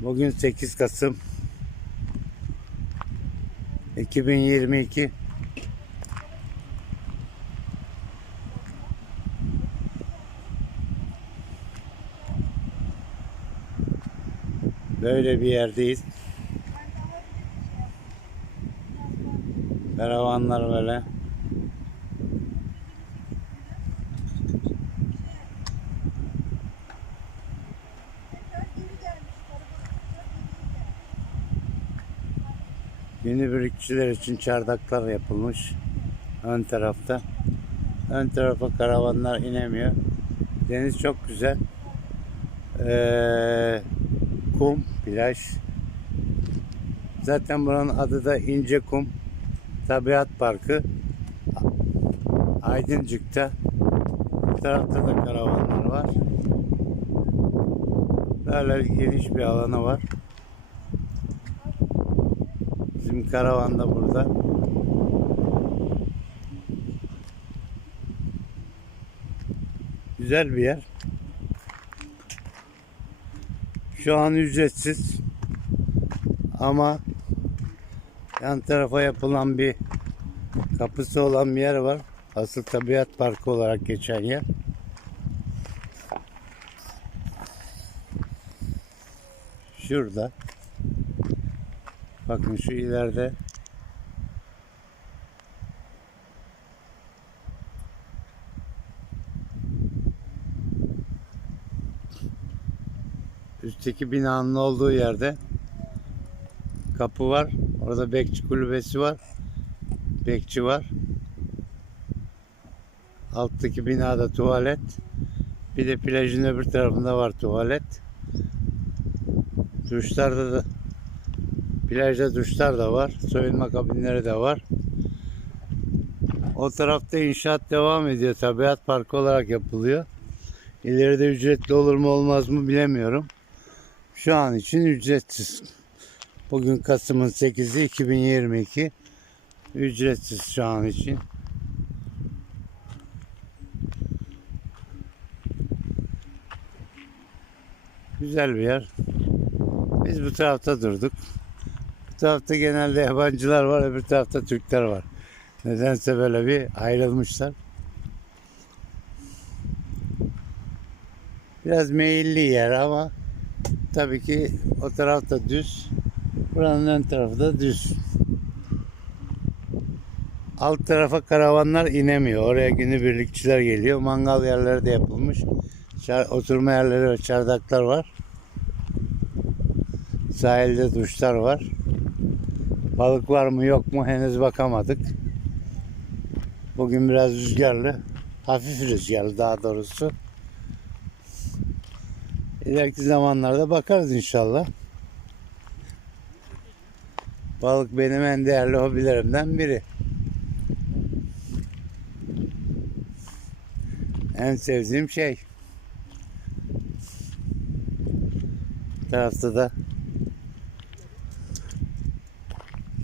Bugün 8 Kasım 2022 Böyle bir yerdeyiz. Karavanlar böyle. Günübirlikçiler için çardaklar yapılmış ön tarafta. Ön tarafa karavanlar inemiyor. Deniz çok güzel. Ee, kum, plaj. Zaten buranın adı da İnce Kum Tabiat Parkı. Aydıncık'ta. Bu tarafta da karavanlar var. Böyle geniş bir alanı var. Bizim karavan da burada. Güzel bir yer. Şu an ücretsiz. Ama yan tarafa yapılan bir kapısı olan bir yer var. Asıl tabiat parkı olarak geçen yer. Şurada. Bakın şu ileride üstteki binanın olduğu yerde kapı var. Orada bekçi kulübesi var. Bekçi var. Alttaki binada tuvalet. Bir de plajın öbür tarafında var tuvalet. Duşlarda da plajda duşlar da var. Soyunma kabinleri de var. O tarafta inşaat devam ediyor. Tabiat parkı olarak yapılıyor. İleride ücretli olur mu olmaz mı bilemiyorum. Şu an için ücretsiz. Bugün Kasım'ın 8'i 2022. Ücretsiz şu an için. Güzel bir yer. Biz bu tarafta durduk. Tarafta genelde yabancılar var, öbür tarafta Türkler var. Nedense böyle bir ayrılmışlar. Biraz meyilli yer ama tabii ki o tarafta düz. Buranın ön tarafı da düz. Alt tarafa karavanlar inemiyor. Oraya günübirlikçiler geliyor. Mangal yerleri de yapılmış. Oturma yerleri ve çardaklar var. Sahilde duşlar var. Balık var mı yok mu henüz bakamadık. Bugün biraz rüzgarlı. Hafif rüzgarlı daha doğrusu. İleriki zamanlarda bakarız inşallah. Balık benim en değerli hobilerimden biri. En sevdiğim şey. Bu tarafta da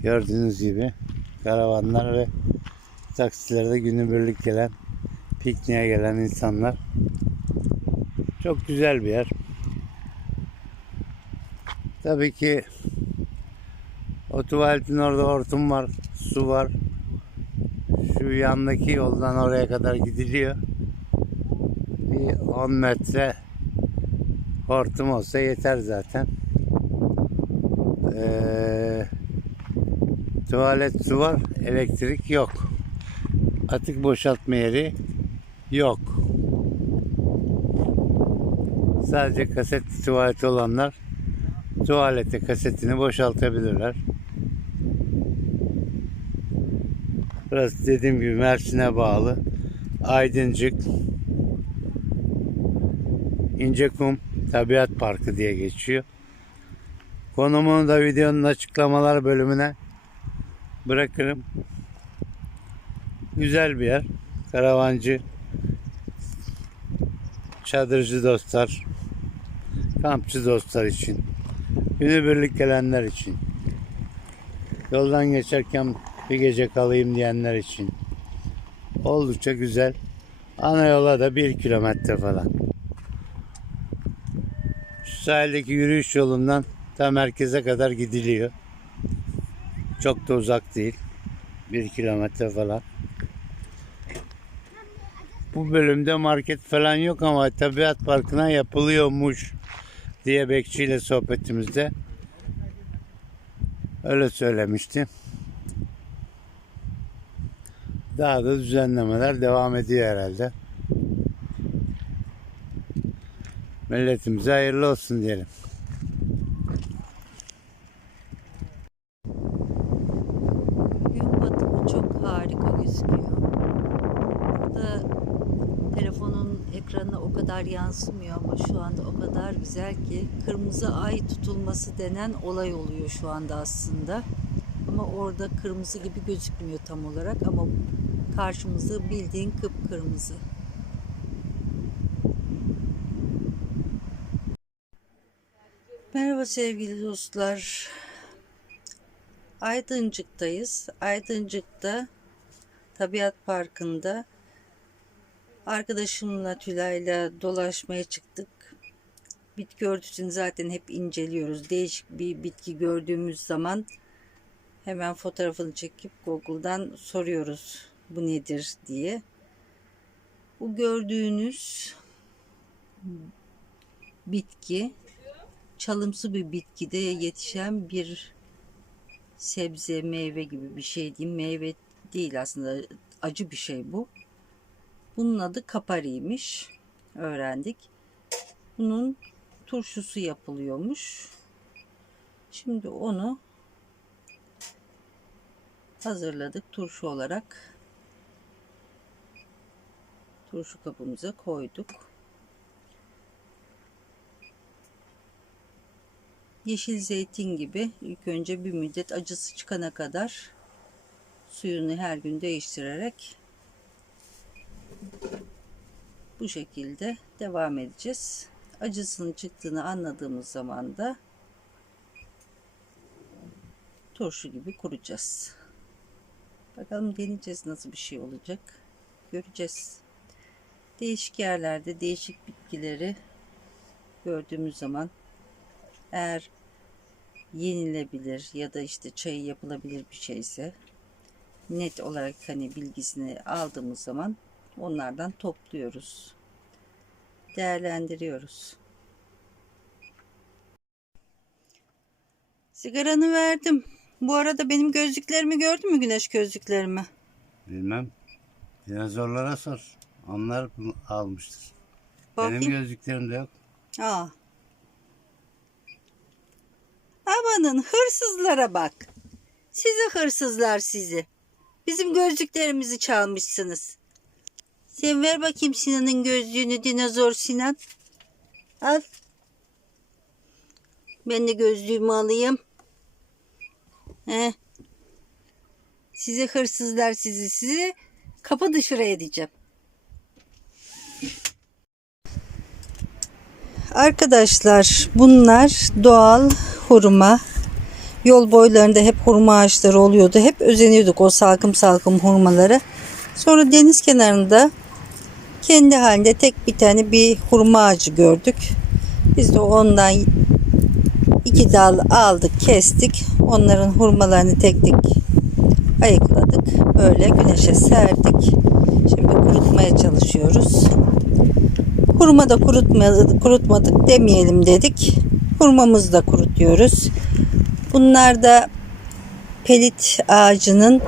gördüğünüz gibi karavanlar ve taksilerde günübirlik gelen, pikniğe gelen insanlar. Çok güzel bir yer. Tabii ki o tuvaletin orada hortum var, su var. Şu yandaki yoldan oraya kadar gidiliyor. Bir 10 metre hortum olsa yeter zaten. Ee, tuvalet su var, elektrik yok. Atık boşaltma yeri yok. Sadece kasetli tuvalet olanlar tuvalete kasetini boşaltabilirler. Burası dediğim gibi Mersin'e bağlı. Aydıncık İncekum Tabiat Parkı diye geçiyor. Konumunu da videonun açıklamalar bölümüne bırakırım. Güzel bir yer. Karavancı, çadırcı dostlar, kampçı dostlar için, günübirlik gelenler için, yoldan geçerken bir gece kalayım diyenler için oldukça güzel. Ana yola da bir kilometre falan. Şu sahildeki yürüyüş yolundan Ta merkeze kadar gidiliyor. Çok da uzak değil. Bir kilometre falan. Bu bölümde market falan yok ama tabiat parkına yapılıyormuş diye bekçiyle sohbetimizde öyle söylemişti. Daha da düzenlemeler devam ediyor herhalde. Milletimize hayırlı olsun diyelim. Gün batımı çok harika gözüküyor. Burada ekranına o kadar yansımıyor ama şu anda o kadar güzel ki kırmızı ay tutulması denen olay oluyor şu anda aslında. Ama orada kırmızı gibi gözükmüyor tam olarak ama karşımızda bildiğin kıpkırmızı. Merhaba sevgili dostlar. Aydıncık'tayız. Aydıncık'ta Tabiat Parkı'nda arkadaşımla Tülay'la dolaşmaya çıktık. Bitki örtüsünü zaten hep inceliyoruz. Değişik bir bitki gördüğümüz zaman hemen fotoğrafını çekip Google'dan soruyoruz bu nedir diye. Bu gördüğünüz bitki çalımsı bir bitkide yetişen bir sebze, meyve gibi bir şey diyeyim. Meyve değil aslında acı bir şey bu. Bunun adı kapariymiş. Öğrendik. Bunun turşusu yapılıyormuş. Şimdi onu hazırladık turşu olarak. Turşu kabımıza koyduk. yeşil zeytin gibi ilk önce bir müddet acısı çıkana kadar suyunu her gün değiştirerek bu şekilde devam edeceğiz. Acısının çıktığını anladığımız zaman da turşu gibi kuracağız. Bakalım deneyeceğiz nasıl bir şey olacak. Göreceğiz. Değişik yerlerde değişik bitkileri gördüğümüz zaman eğer yenilebilir ya da işte çayı yapılabilir bir şeyse net olarak hani bilgisini aldığımız zaman onlardan topluyoruz. Değerlendiriyoruz. Sigaranı verdim. Bu arada benim gözlüklerimi gördün mü güneş gözlüklerimi? Bilmem. Dinozorlara sor. Onlar almıştır. Bakayım. Benim gözlüklerimde yok. Aa. Amanın hırsızlara bak. Sizi hırsızlar sizi. Bizim gözlüklerimizi çalmışsınız. Sen ver bakayım Sinan'ın gözlüğünü dinozor Sinan. Al. Ben de gözlüğümü alayım. He. Sizi hırsızlar sizi sizi kapı dışarı edeceğim. Arkadaşlar bunlar doğal hurma. Yol boylarında hep hurma ağaçları oluyordu. Hep özeniyorduk o salkım salkım hurmalara. Sonra deniz kenarında kendi halinde tek bir tane bir hurma ağacı gördük. Biz de ondan iki dal aldık, kestik. Onların hurmalarını tek tek ayıkladık. Böyle güneşe serdik. Şimdi kurutmaya çalışıyoruz. Hurma da kurutmadık, kurutmadık demeyelim dedik. Hurmamızı da kurutuyoruz. Bunlar da pelit ağacının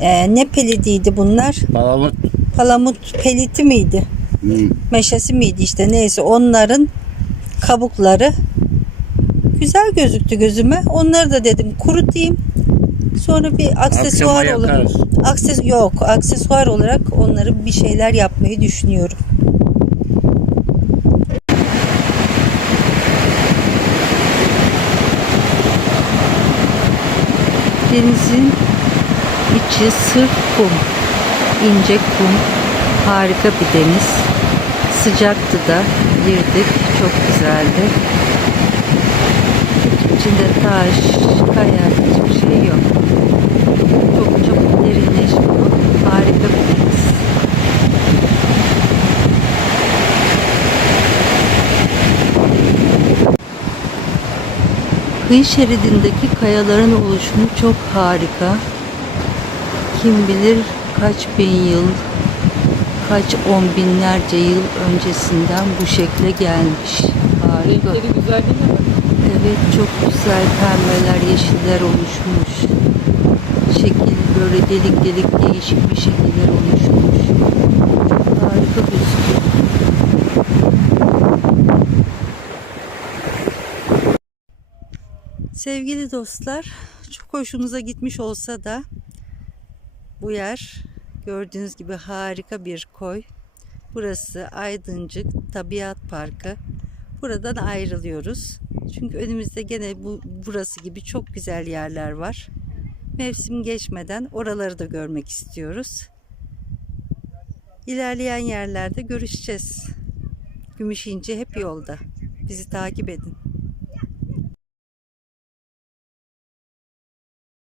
e, ne pelidiydi bunlar? Palamut. Palamut peliti miydi? Hmm. Meşesi miydi işte neyse onların kabukları güzel gözüktü gözüme. Onları da dedim kurutayım. Sonra bir aksesuar Akşama olarak yakarız. akses yok aksesuar olarak onları bir şeyler yapmayı düşünüyorum. Denizin içi sırf kum, ince kum, harika bir deniz. Sıcaktı da girdik, çok güzeldi. İçinde taş, kaya hiçbir şey yok. Çok çok derinleşmiyor. Harika bir deniz. Kıyı şeridindeki kayaların oluşumu çok harika. Kim bilir kaç bin yıl, kaç on binlerce yıl öncesinden bu şekle gelmiş. Harika. Renkleri güzel değil mi? Evet çok güzel pembeler, yeşiller oluşmuş. Şekil böyle delik delik değişik bir şekiller oluşmuş. Çok harika gözüküyor. Sevgili dostlar, çok hoşunuza gitmiş olsa da bu yer gördüğünüz gibi harika bir koy. Burası Aydıncık Tabiat Parkı. Buradan ayrılıyoruz. Çünkü önümüzde gene bu burası gibi çok güzel yerler var. Mevsim geçmeden oraları da görmek istiyoruz. İlerleyen yerlerde görüşeceğiz. Gümüşinci hep yolda. Bizi takip edin.